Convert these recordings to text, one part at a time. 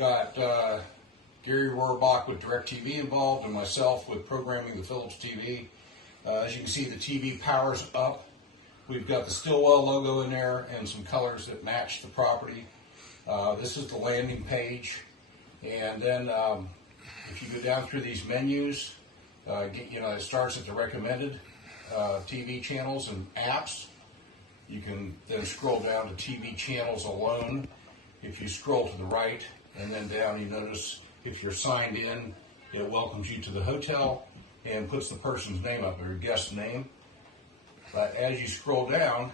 Got Gary Rohrbach with DirecTV involved, and myself with programming the Philips TV. As you can see, the TV powers up. We've got the Stilwell logo in there and some colors that match the property. This is the landing page, and then if you go down through these menus, it starts at the recommended TV channels and apps. You can then scroll down to TV channels alone. If you scroll to the right and then down, you notice if you're signed in, it welcomes you to the hotel and puts the person's name up, or your guest's name. But as you scroll down,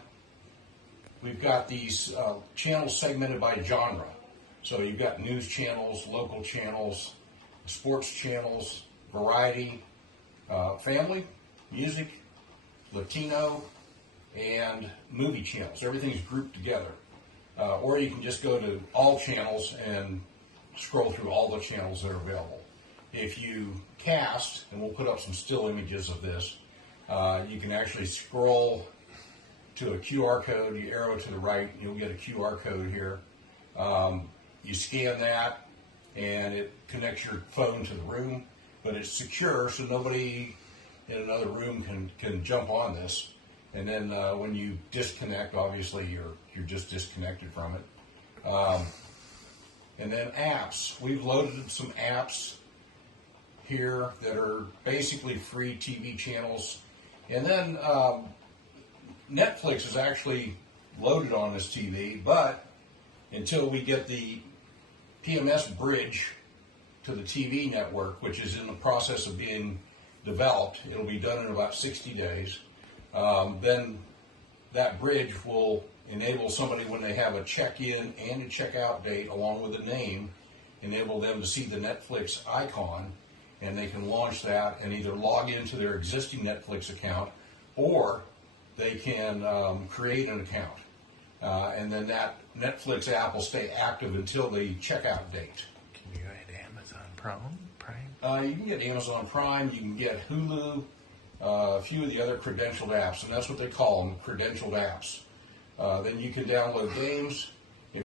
we've got these channels segmented by genre. So you've got news channels, local channels, sports channels, variety, family, music, Latino, and movie channels. Everything's grouped together. Or you can just go to all channels and scroll through all the channels that are available. If you cast, and we'll put up some still images of this, you can actually scroll to a QR code. You arrow to the right, you'll get a QR code here. You scan that, and it connects your phone to the room, but it's secure, so nobody in another room can jump on this. And then when you disconnect, obviously you're just disconnected from it. And then apps. We've loaded some apps here that are basically free TV channels. And then Netflix is actually loaded on this TV, but until we get the PMS Bridge to the TV network, which is in the process of being developed, it'll be done in about 60 days. Then that bridge will enable somebody, when they have a check-in and a check-out date along with a name, enable them to see the Netflix icon, and they can launch that and either log into their existing Netflix account, or they can create an account. And then that Netflix app will stay active until the checkout date. Can you get Amazon Prime? You can get Amazon Prime, you can get Hulu, a few of the other credentialed apps, and that's what they call them, credentialed apps. Then you can download games,